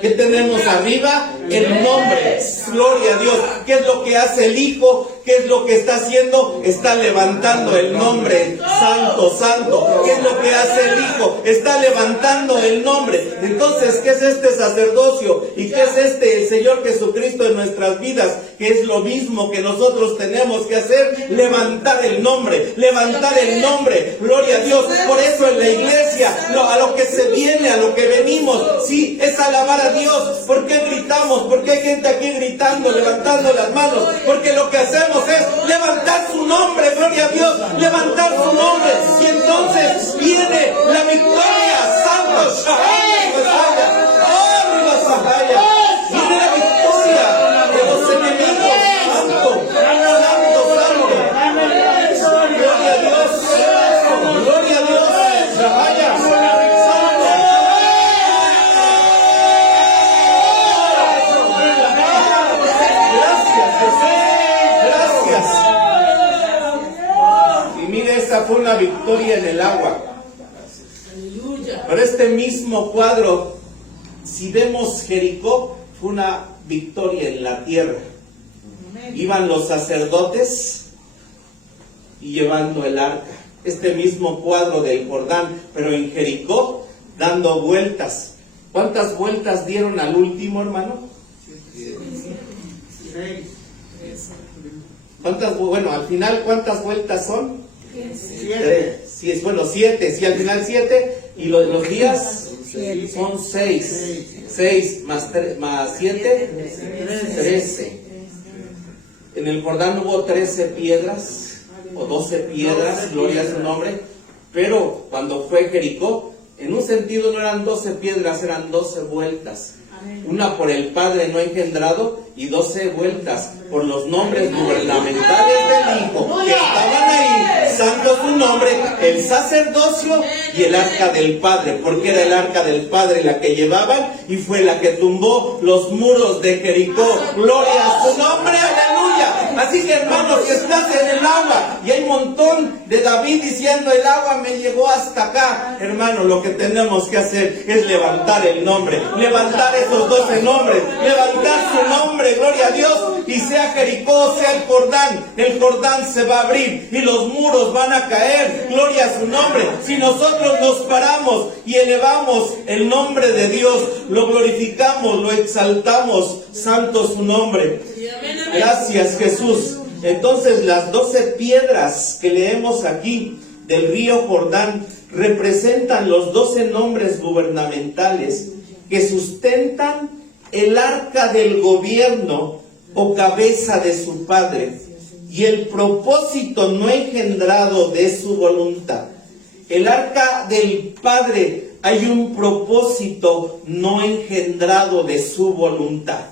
¿Qué tenemos arriba? El nombre. Gloria a Dios. ¿Qué es lo que hace el Hijo? ¿Qué es lo que está haciendo? Está levantando el nombre. Santo, santo. ¿Qué es lo que hace el Hijo? Está levantando el nombre. Entonces, ¿qué es este sacerdocio? ¿Y qué es el Señor Jesucristo en nuestras vidas? Que es lo mismo que nosotros tenemos que hacer. Levantar el nombre. Levantar el nombre. Gloria a Dios. Por eso en la iglesia, a lo que se viene, a lo que venimos, sí, es alabar a Dios. ¿Por qué gritamos? ¿Por qué hay gente aquí gritando, levantando las manos? Porque lo que hacemos es levantar su nombre, gloria a Dios, levantar su nombre. Y entonces viene la victoria una victoria en el agua. Aleluya. Pero este mismo cuadro, si vemos Jericó, fue una victoria en la tierra. Iban los sacerdotes y llevando el arca. Este mismo cuadro del Jordán, pero en Jericó, dando vueltas. ¿Cuántas vueltas dieron al último, hermano? 6. Bueno, al final, ¿cuántas vueltas son? 7. Sí, es bueno, 7. Sí, al final 7. Y los días son 6. 6 más 7, 13. En el Jordán hubo 13 piedras, o 12 piedras, gloria a su nombre. Pero cuando fue Jericó, en un sentido no eran 12 piedras, eran 12 vueltas. Una por el Padre no engendrado y 12 vueltas por los nombres gubernamentales del Hijo que estaban ahí, santo su nombre, el sacerdocio y el arca del Padre, porque era el arca del Padre la que llevaban y fue la que tumbó los muros de Jericó. Gloria a su nombre, aleluya. Así que, hermanos, si estás en el agua y hay un montón de David diciendo el agua me llegó hasta acá, hermano, lo que tenemos que hacer es levantar el nombre, levantar esos 12 nombres, levantar su nombre, gloria a Dios, y sea Jericó, sea el Jordán se va a abrir y los muros van a caer, gloria a su nombre. Si nosotros nos paramos y elevamos el nombre de Dios, lo glorificamos, lo exaltamos, santo su nombre. Gracias, Jesús. Entonces las 12 piedras que leemos aquí del río Jordán representan los 12 nombres gubernamentales que sustentan el arca del gobierno o cabeza de su Padre y el propósito no engendrado de su voluntad. El arca del Padre, hay un propósito no engendrado de su voluntad.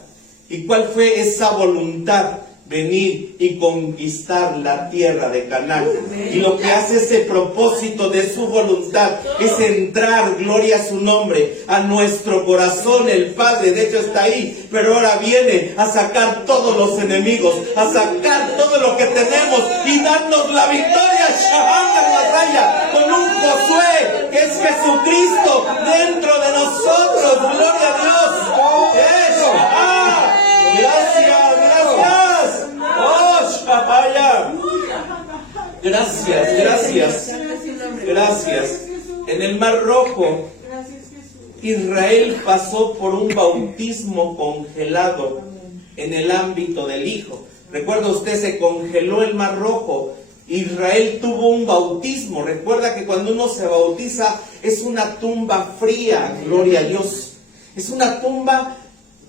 ¿Y cuál fue esa voluntad? Venir y conquistar la tierra de Canaán. Y lo que hace ese propósito de su voluntad es entrar, gloria a su nombre, a nuestro corazón. El Padre, de hecho, está ahí, pero ahora viene a sacar todos los enemigos, a sacar todo lo que tenemos y darnos la victoria, Shabbat batalla, con un Josué que es Jesucristo dentro de nosotros. Gloria a Dios. Gracias, gracias. ¡Oh, Shapaya! Gracias. En el Mar Rojo, Israel pasó por un bautismo congelado en el ámbito del Hijo. Recuerda usted, se congeló el Mar Rojo. Israel tuvo un bautismo. Recuerda que cuando uno se bautiza es una tumba fría, gloria a Dios. Es una tumba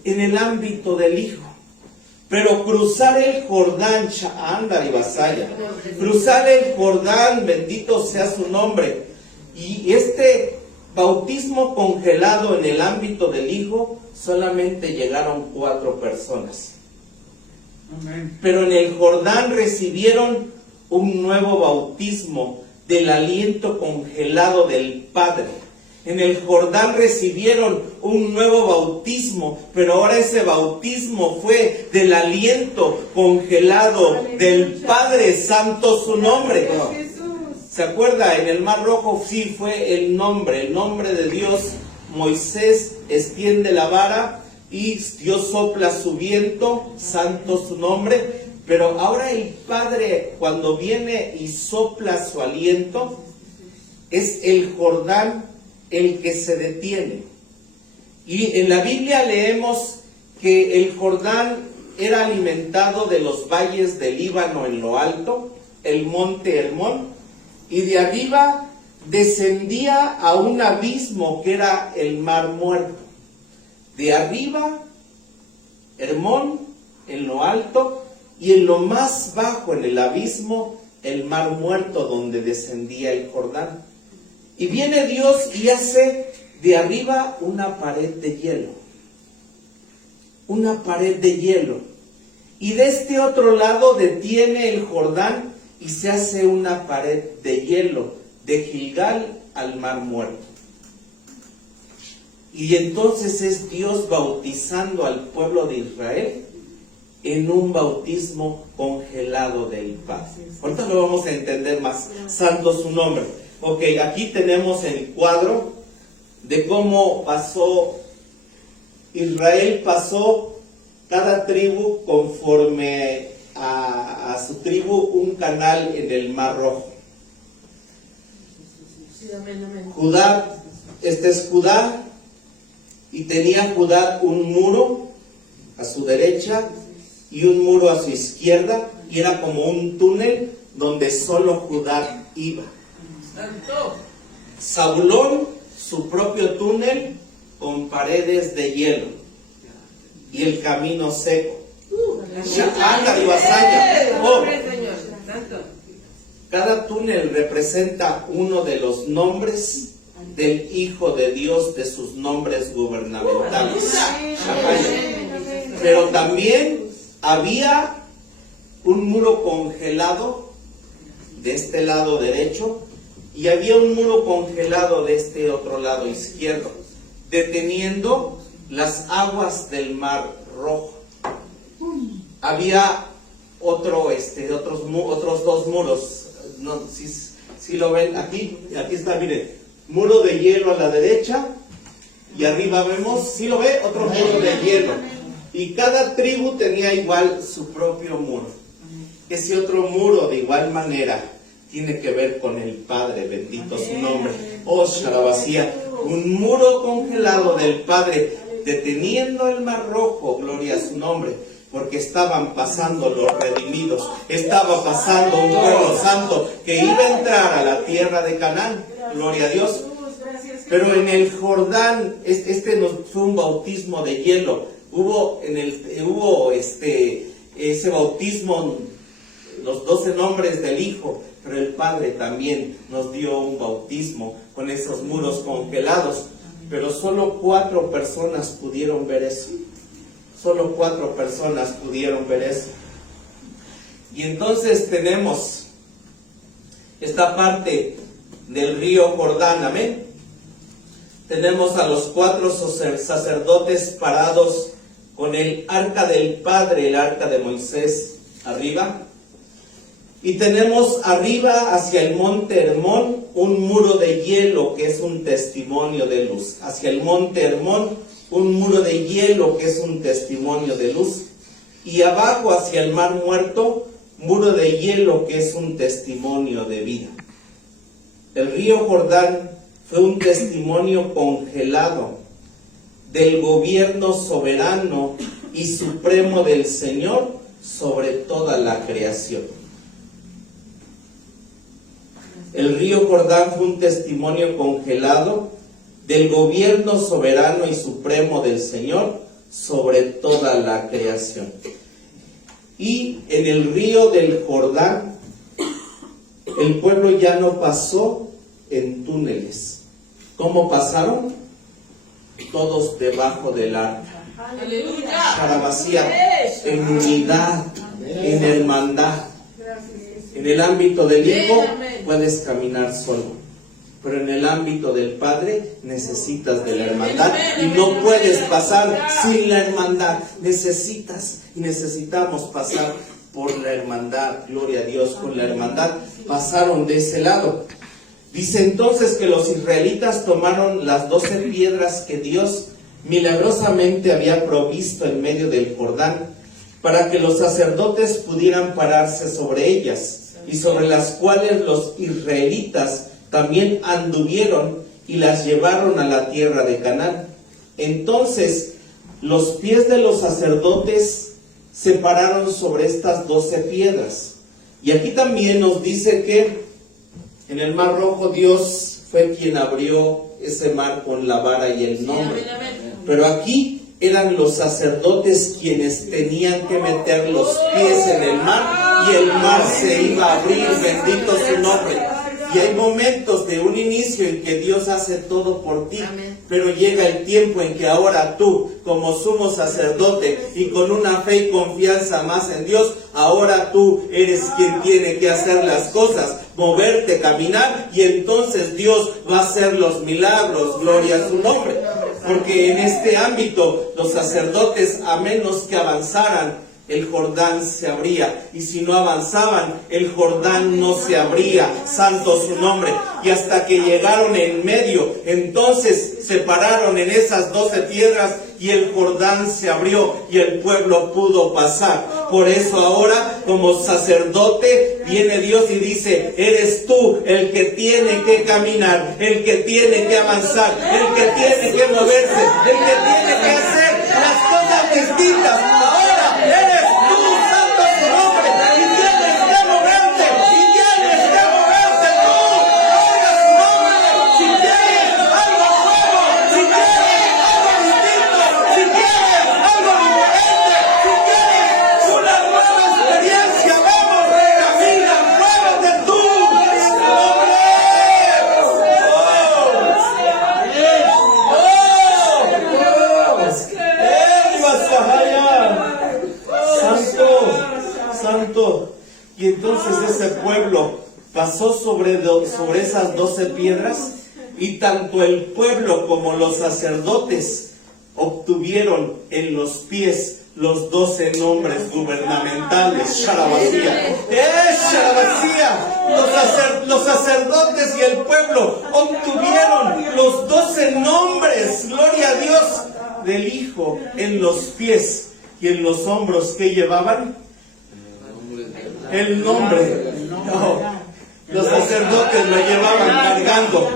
en el ámbito del Hijo. Pero cruzar el Jordán, anda y vasalla, cruzar el Jordán, bendito sea su nombre, y este bautismo congelado en el ámbito del Hijo, solamente llegaron 4 personas. Amén. Pero en el Jordán recibieron un nuevo bautismo del aliento congelado del Padre. En el Jordán recibieron un nuevo bautismo, pero ahora ese bautismo fue del aliento congelado del Padre, santo su nombre. ¿Se acuerda? En el Mar Rojo sí fue el nombre de Dios. Moisés extiende la vara y Dios sopla su viento, santo su nombre. Pero ahora el Padre, cuando viene y sopla su aliento, es el Jordán el que se detiene. Y en la Biblia leemos que el Jordán era alimentado de los valles del Líbano en lo alto, el monte Hermón, y de arriba descendía a un abismo que era el Mar Muerto. De arriba, Hermón en lo alto, y en lo más bajo, en el abismo, el Mar Muerto donde descendía el Jordán. Y viene Dios y hace de arriba una pared de hielo. Una pared de hielo. Y de este otro lado detiene el Jordán y se hace una pared de hielo de Gilgal al Mar Muerto. Y entonces es Dios bautizando al pueblo de Israel en un bautismo congelado del Padre. Ahorita lo vamos a entender más. Santo su nombre. Ok, aquí tenemos el cuadro de cómo Israel pasó cada tribu conforme a su tribu un canal en el Mar Rojo. Sí, amén, amén. Judá, este es Judá, y tenía Judá un muro a su derecha y un muro a su izquierda, y era como un túnel donde solo Judá iba. Santo. Zabulón, su propio túnel con paredes de hielo y el camino seco. Sha'ala y Basaña. Oh, Señor. Santo. cada túnel representa uno de los nombres del Hijo de Dios, de sus nombres gubernamentales. Pero también había un muro congelado de este lado derecho y había un muro congelado de este otro lado izquierdo, deteniendo las aguas del Mar Rojo. Había otros dos muros. No, si lo ven aquí está, miren, muro de hielo a la derecha y arriba vemos, si lo ve, otro muro de hielo. Y cada tribu tenía igual su propio muro. Ese otro muro de igual manera tiene que ver con el Padre, bendito su nombre. Oh, Sharabasía, un muro congelado del Padre, deteniendo el Mar Rojo, gloria a su nombre, porque estaban pasando los redimidos, estaba pasando un pueblo santo que iba a entrar a la tierra de Canaán, gloria a Dios. Pero en el Jordán, este no fue un bautismo de hielo, hubo ese bautismo, los 12 nombres del Hijo, pero el Padre también nos dio un bautismo con esos muros congelados, pero solo 4 personas pudieron ver eso. Solo 4 personas pudieron ver eso. Y entonces tenemos esta parte del río Jordán, amén. Tenemos a los 4 sacerdotes parados con el arca del Padre, el arca de Moisés, arriba. Y tenemos arriba hacia el monte Hermón un muro de hielo que es un testimonio de luz. Hacia el monte Hermón un muro de hielo que es un testimonio de luz. Y abajo hacia el mar muerto, muro de hielo que es un testimonio de vida. El río Jordán fue un testimonio congelado del gobierno soberano y supremo del Señor sobre toda la creación. El río Jordán fue un testimonio congelado del gobierno soberano y supremo del Señor sobre toda la creación. Y en el río del Jordán, el pueblo ya no pasó en túneles. ¿Cómo pasaron? Todos debajo del arca. Aleluya. Sharabasía, en unidad, en hermandad. En el ámbito del Hijo puedes caminar solo, pero en el ámbito del Padre necesitas de la hermandad y no puedes pasar sin la hermandad. Necesitamos pasar por la hermandad. Gloria a Dios, con la hermandad pasaron de ese lado. Dice entonces que los israelitas tomaron las 12 piedras que Dios milagrosamente había provisto en medio del Jordán para que los sacerdotes pudieran pararse sobre ellas, y sobre las cuales los israelitas también anduvieron y las llevaron a la tierra de Canaán. Entonces los pies de los sacerdotes se pararon sobre estas 12 piedras. Y aquí también nos dice que en el Mar Rojo Dios fue quien abrió ese mar con la vara y el nombre. Pero aquí eran los sacerdotes quienes tenían que meter los pies en el mar y el mar se iba a abrir, bendito su nombre. Y hay momentos de un inicio en que Dios hace todo por ti, pero llega el tiempo en que ahora tú, como sumo sacerdote y con una fe y confianza más en Dios, ahora tú eres quien tiene que hacer las cosas, moverte, caminar, y entonces Dios va a hacer los milagros, gloria a su nombre. Porque en este ámbito los sacerdotes, a menos que avanzaran el Jordán se abría, y si no avanzaban, el Jordán no se abría, santo su nombre, y hasta que llegaron en medio, entonces se pararon en esas 12 piedras, y el Jordán se abrió, y el pueblo pudo pasar. Por eso ahora, como sacerdote, viene Dios y dice, eres tú el que tiene que caminar, el que tiene que avanzar, el que tiene que moverse, el que tiene que hacer las cosas distintas. Ahora eres tú, santo tu nombre, y tienes que moverte, y tienes que moverte tú. Oiga su nombre, si tienes algo nuevo, si tienes algo distinto, si tienes algo diferente, si tienes una nueva experiencia, vamos, camina, muévete tú. Santo. Y entonces ese pueblo pasó sobre esas 12 piedras, y tanto el pueblo como los sacerdotes obtuvieron en los pies los 12 nombres gubernamentales. Sharabasía. Sharabasía. Los sacerdotes y el pueblo obtuvieron los 12 nombres, gloria a Dios, del Hijo en los pies y en los hombros que llevaban. El nombre. No. Los sacerdotes lo llevaban cargando.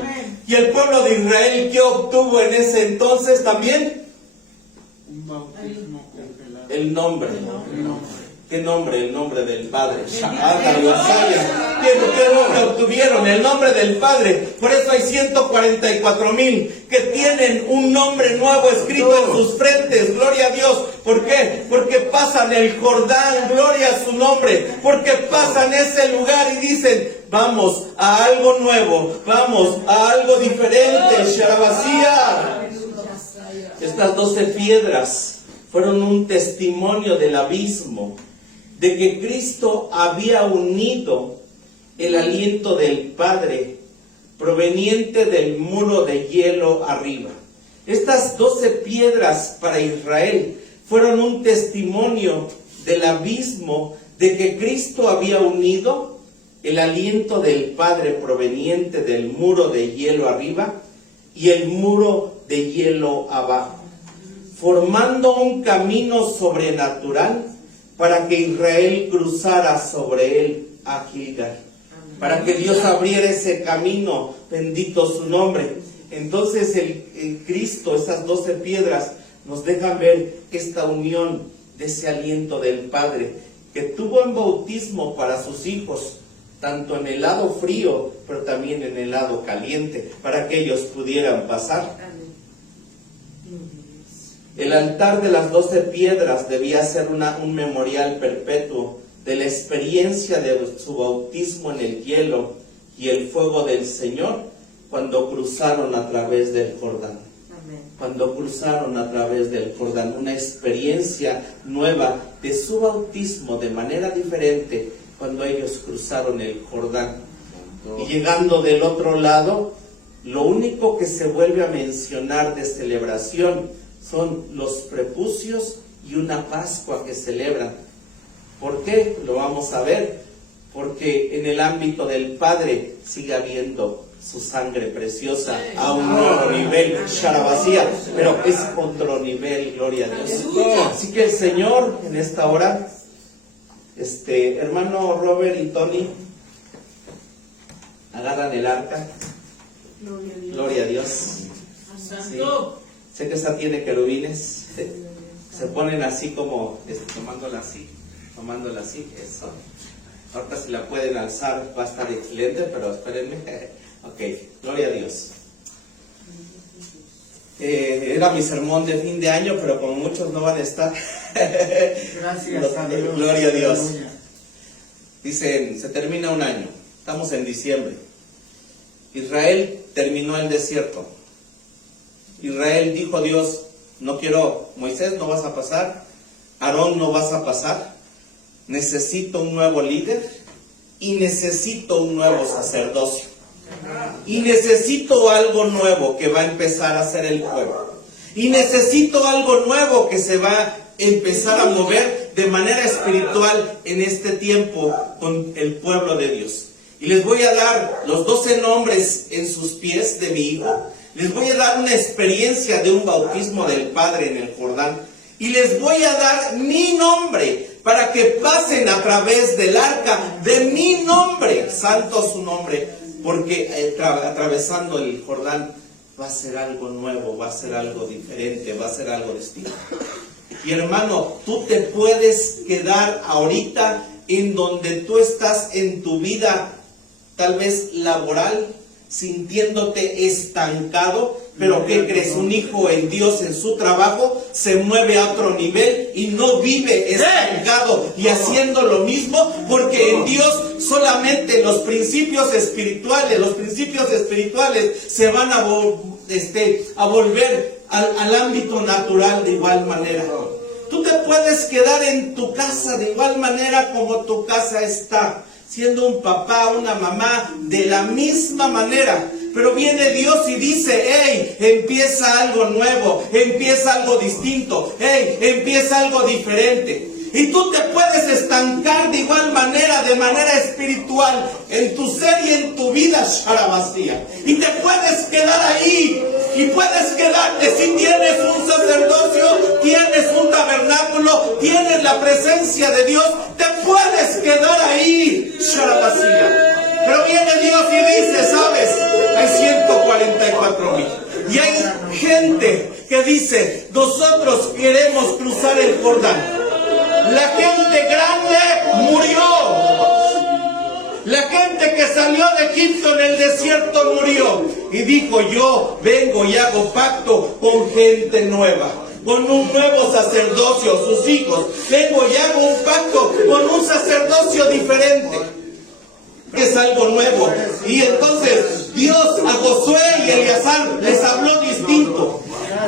¿Y el pueblo de Israel qué obtuvo en ese entonces también? Un bautismo congelado. El nombre. ¿Qué nombre? El nombre del Padre. ¿Qué nombre obtuvieron? El nombre del Padre. Por eso hay 144,000 que tienen un nombre nuevo escrito en sus frentes. Gloria a Dios. ¿Por qué? Porque pasan el Jordán. Gloria a su nombre. Porque pasan ese lugar y dicen, vamos a algo nuevo. Vamos a algo diferente. Sharabasía. Estas 12 piedras fueron un testimonio del abismo, de que Cristo había unido el aliento del Padre proveniente del muro de hielo arriba. Estas 12 piedras para Israel fueron un testimonio del abismo, de que Cristo había unido el aliento del Padre proveniente del muro de hielo arriba y el muro de hielo abajo, formando un camino sobrenatural para que Israel cruzara sobre él a Gilgal, para que Dios abriera ese camino, bendito su nombre. Entonces el Cristo, esas 12 piedras, nos dejan ver esta unión de ese aliento del Padre, que tuvo en bautismo para sus hijos, tanto en el lado frío, pero también en el lado caliente, para que ellos pudieran pasar. El altar de las 12 piedras debía ser un memorial perpetuo de la experiencia de su bautismo en el hielo y el fuego del Señor cuando cruzaron a través del Jordán. Cuando cruzaron a través del Jordán, una experiencia nueva de su bautismo de manera diferente cuando ellos cruzaron el Jordán. Y llegando del otro lado, lo único que se vuelve a mencionar de celebración son los prepucios y una Pascua que celebran. ¿Por qué? Lo vamos a ver. Porque en el ámbito del Padre sigue habiendo su sangre preciosa a un nuevo nivel, Sharabasía, pero es otro nivel, gloria a Dios. Así que el Señor en esta hora, hermano Robert y Tony, agarran el arca. Gloria a Dios. Sí. Sé que esa tiene querubines, se ponen así como, tomándola así, eso. Ahorita si la pueden alzar va a estar excelente, pero espérenme. Ok, gloria a Dios. Era mi sermón de fin de año, pero como muchos no van a estar. Gracias a Dios. Gloria a Dios. Aleluya. Dicen, se termina un año, estamos en diciembre. Israel terminó el desierto. Israel dijo a Dios, no quiero, Moisés no vas a pasar, Aarón no vas a pasar, necesito un nuevo líder y necesito un nuevo sacerdocio. Y necesito algo nuevo que va a empezar a hacer el pueblo. Y necesito algo nuevo que se va a empezar a mover de manera espiritual en este tiempo con el pueblo de Dios. Y les voy a dar los 12 nombres en sus pies de mi hijo. Les voy a dar una experiencia de un bautismo del Padre en el Jordán. Y les voy a dar mi nombre para que pasen a través del arca de mi nombre. Santo su nombre, porque atravesando el Jordán va a ser algo nuevo, va a ser algo diferente, va a ser algo distinto. Y hermano, tú te puedes quedar ahorita en donde tú estás en tu vida, tal vez laboral, sintiéndote estancado, pero ¿qué crees? Un hijo en Dios en su trabajo se mueve a otro nivel y no vive estancado y haciendo lo mismo, porque en Dios solamente los principios espirituales se van a volver al ámbito natural de igual manera. Tú te puedes quedar en tu casa de igual manera como tu casa está, siendo un papá, una mamá, de la misma manera. Pero viene Dios y dice, hey, empieza algo nuevo, empieza algo distinto, hey, empieza algo diferente. Y tú te puedes estancar de igual manera, de manera espiritual, en tu ser y en tu vida, Sharabastía. Y te puedes quedar ahí, y puedes quedarte si tienes un sacerdocio, tienes un tabernáculo, tienes la presencia de Dios, te puedes quedar ahí, Sharabastía. Pero viene Dios y dice, ¿sabes? Hay 144,000. Y hay gente que dice, nosotros queremos cruzar el Jordán. La gente grande murió. La gente que salió de Egipto en el desierto murió. Y dijo, yo vengo y hago pacto con gente nueva, con un nuevo sacerdocio, sus hijos. Vengo y hago un pacto con un sacerdocio diferente. Es algo nuevo. Y entonces Dios a Josué y Eleazar les habló distinto.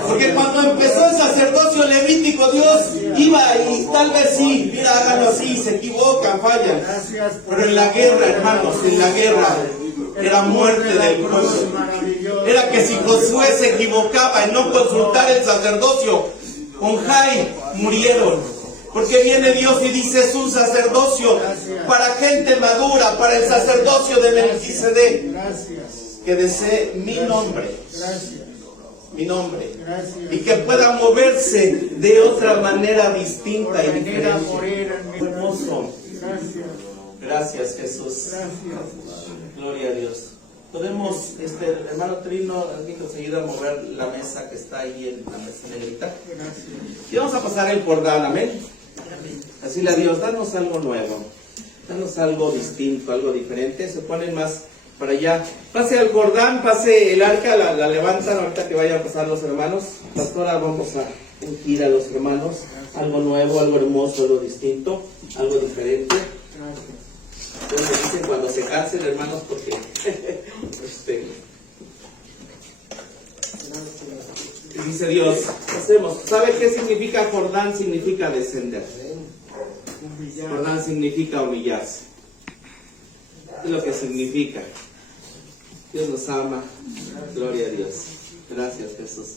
Porque cuando empezó el sacerdocio levítico, Dios iba y tal vez sí, mira, háganlo así, se equivocan, fallan. Pero en la guerra, hermanos, en la guerra era muerte del pueblo. Era que si Josué se equivocaba en no consultar el sacerdocio, con Jai murieron. Porque viene Dios y dice, es un sacerdocio para gente madura, para el sacerdocio de Melquisedec, que desee mi nombre. Mi nombre. Y que pueda moverse de otra manera distinta y diferente. Hermoso. Gracias, Jesús. Gloria a Dios. Podemos, hermano Trino, alguien nos ayuda a mover la mesa que está ahí en la mesa negrita. Y vamos a pasar el Jordán, amén. Decirle a Dios, danos algo nuevo, danos algo distinto, algo diferente. Se ponen más para allá. Pase al Jordán, pase el arca, la levantan ahorita que vayan a pasar los hermanos. Pastora, vamos a ungir a los hermanos. Algo nuevo, algo hermoso, algo distinto, algo diferente. Entonces dicen cuando se cansen, hermanos, porque dice Dios, hacemos. ¿Sabe qué significa Jordán? Significa descender. Jordán significa humillarse. Es lo que significa. Dios nos ama. Gloria a Dios. Gracias, Jesús.